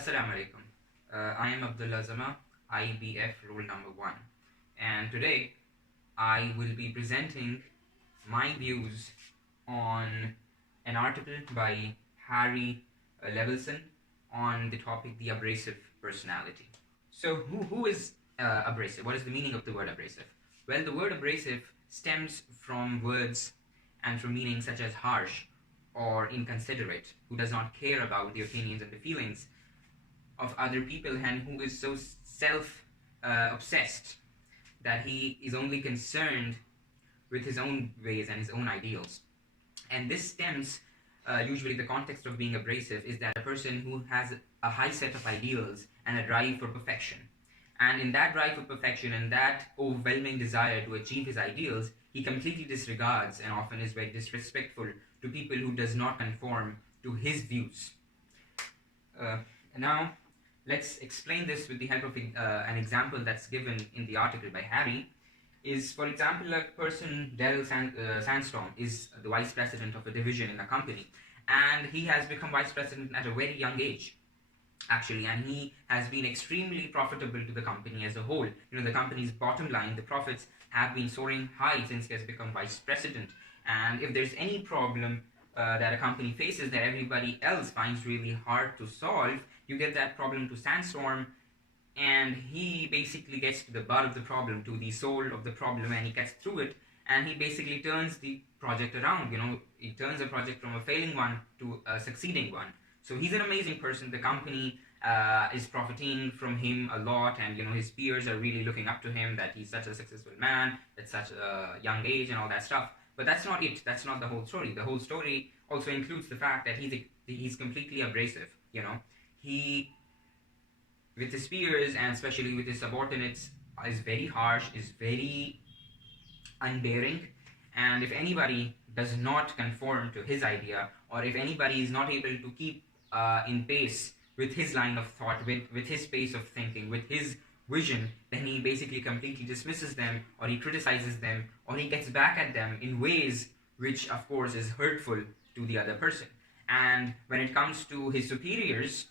Assalamu alaikum. I am Abdullah Zaman, IBF rule number 1, and today I will be presenting my views on an article by Harry Levinson on the topic the abrasive personality. So, who is abrasive? What is the meaning of the word abrasive? Well, the word abrasive stems from words and from meanings such as harsh or inconsiderate, who does not care about the opinions and the feelings of other people, and who is so self obsessed that he is only concerned with his own ways and his own ideals. And this stems, usually the context of being abrasive is that a person who has a high set of ideals and a drive for perfection. And in that drive for perfection and that overwhelming desire to achieve his ideals, he completely disregards and often is very disrespectful to people who does not conform to his views. Now, let's explain this with the help of an example that's given in the article by Harry. Is, for example, a person, Sandstorm, is the vice president of a division in a company, and he has become vice president at a very young age, actually, and he has been extremely profitable to the company as a whole. The company's bottom line, the profits, have been soaring high since he has become vice president. And if there's any problem that a company faces that everybody else finds really hard to solve, you get that problem to Sandstorm, and he basically gets to the butt of the problem, to the soul of the problem, and he gets through it, and he basically turns the project around. He turns a project from a failing one to a succeeding one. So he's an amazing person. The company is profiting from him a lot, and his peers are really looking up to him, that he's such a successful man at such a young age and all that stuff. But that's not it. That's not the whole story. The whole story also includes the fact that he's completely abrasive. He, with his peers and especially with his subordinates, is very harsh, is very unbearing, and if anybody does not conform to his idea, or if anybody is not able to keep in pace with his line of thought, with his pace of thinking, with his vision, then he basically completely dismisses them, or he criticizes them, or he gets back at them in ways which of course is hurtful to the other person. And when it comes to his superiors,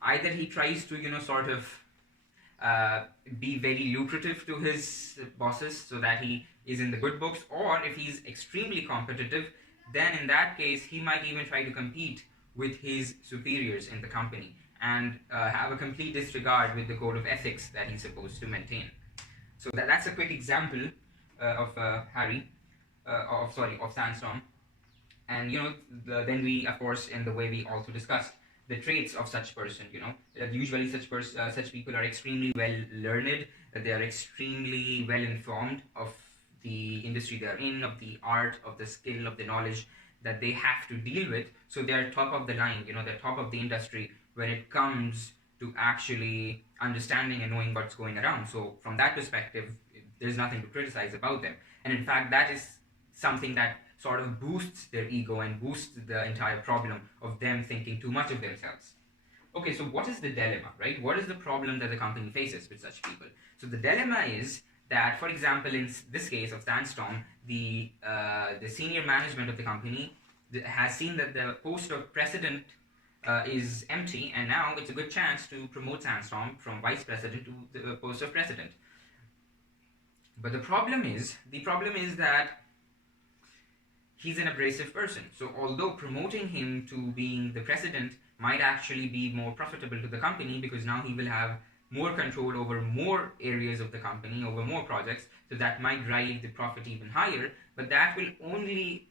either he tries to sort of be very lucrative to his bosses so that he is in the good books, or if he's extremely competitive, then in that case he might even try to compete with his superiors in the company and have a complete disregard with the code of ethics that he's supposed to maintain. So that's a quick example of Sandstorm. And then we, of course, in the way we also discussed the traits of such person. Usually such people are extremely well learned, they are extremely well informed of the industry they're in, of the art, of the skill, of the knowledge that they have to deal with. So they're top of the line, they're top of the industry when it comes to actually understanding and knowing what's going around. So from that perspective, there's nothing to criticize about them. And in fact, that is something that sort of boosts their ego and boosts the entire problem of them thinking too much of themselves. Okay, so what is the dilemma, right? What is the problem that the company faces with such people? So the dilemma is that, for example, in this case of Sandstorm, the senior management of the company has seen that the post of president is empty, and now it's a good chance to promote Sandstorm from vice president to the post of president. But the problem is that he's an abrasive person. So although promoting him to being the president might actually be more profitable to the company, because now he will have more control over more areas of the company, over more projects, so that might drive the profit even higher, but that will only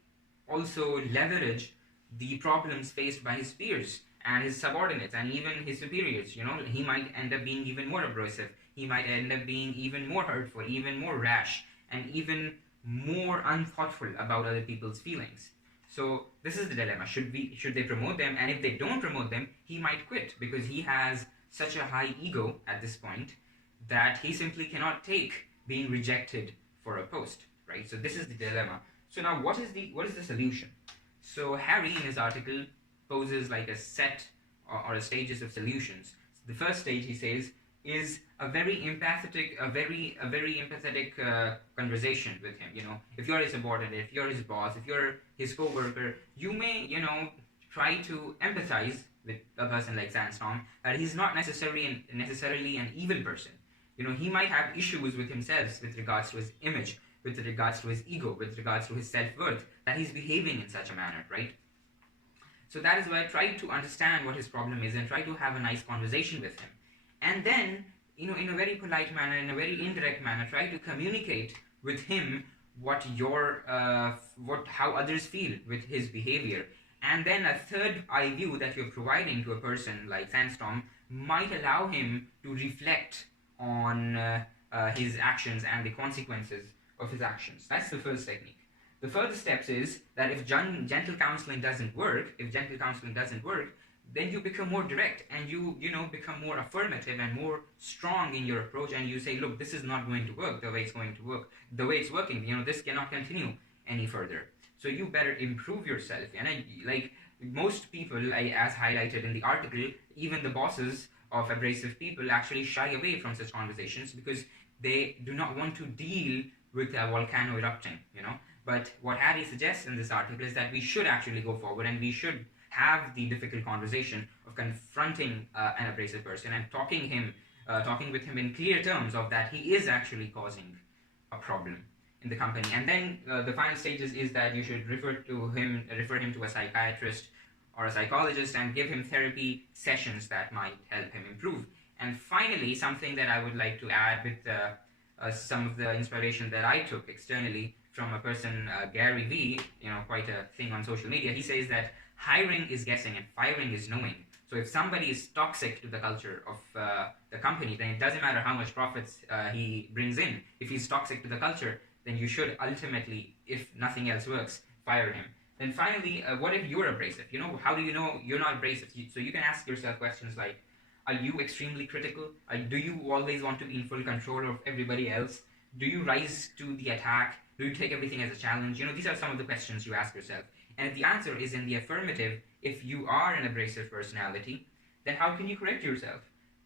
also leverage the problems faced by his peers and his subordinates and even his superiors. He might end up being even more abrasive, he might end up being even more hurtful, even more rash, and even more unthoughtful about other people's feelings. So this is the dilemma. Should they promote them? And if they don't promote them, he might quit, because he has such a high ego at this point that he simply cannot take being rejected for a post, right? So this is the dilemma. So now what is the solution? So Harry in his article poses like a set or a stages of solutions. The first stage, he says, is a very empathetic conversation with him. If you're his subordinate, if you're his boss, if you're his co-worker, you may try to empathize with a person like Sandstorm, that he's not necessarily an evil person. He might have issues with himself with regards to his image, with regards to his ego, with regards to his self-worth, that he's behaving in such a manner, right? So that is why I try to understand what his problem is and try to have a nice conversation with him. And then, in a very polite manner, in a very indirect manner, try to communicate with him how others feel with his behavior. And then a third eye view that you're providing to a person like Sandstorm might allow him to reflect on his actions and the consequences of his actions. That's the first technique. The further steps is that if gentle counseling doesn't work, then you become more direct and you become more affirmative and more strong in your approach, and you say, look, this is not going to work the way it's going to work, the way it's working. This cannot continue any further. So you better improve yourself. And like most people, as highlighted in the article, even the bosses of abrasive people actually shy away from such conversations because they do not want to deal with a volcano erupting. But what Harry suggests in this article is that we should actually go forward and we should have the difficult conversation of confronting an abrasive person and talking with him in clear terms of that he is actually causing a problem in the company. And then the final stages is that you should refer him to a psychiatrist or a psychologist and give him therapy sessions that might help him improve. And finally, something that I would like to add with some of the inspiration that I took externally from a person, Gary V, quite a thing on social media. He says that hiring is guessing and firing is knowing. So if somebody is toxic to the culture of the company, then it doesn't matter how much profits he brings in. If he's toxic to the culture, then you should ultimately, if nothing else works, fire him. Then finally, what if you're abrasive? How do you know you're not abrasive? So you can ask yourself questions like, are you extremely critical? Do you always want to be in full control of everybody else? Do you rise to the attack? Do you take everything as a challenge? These are some of the questions you ask yourself. And if the answer is in the affirmative, if you are an abrasive personality, then how can you correct yourself?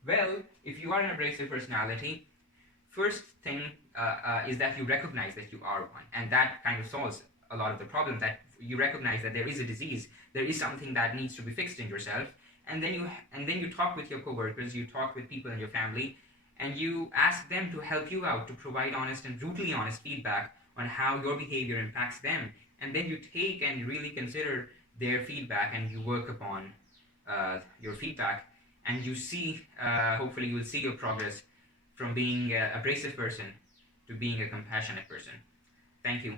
Well, if you are an abrasive personality, first thing is that you recognize that you are one. And that kind of solves a lot of the problem, that you recognize that there is a disease, there is something that needs to be fixed in yourself. And then you talk with your coworkers, you talk with people in your family, and you ask them to help you out, to provide honest and brutally honest feedback on how your behavior impacts them. And then you take and really consider their feedback and you work upon your feedback, and you see, hopefully you will see your progress from being an abrasive person to being a compassionate person. Thank you.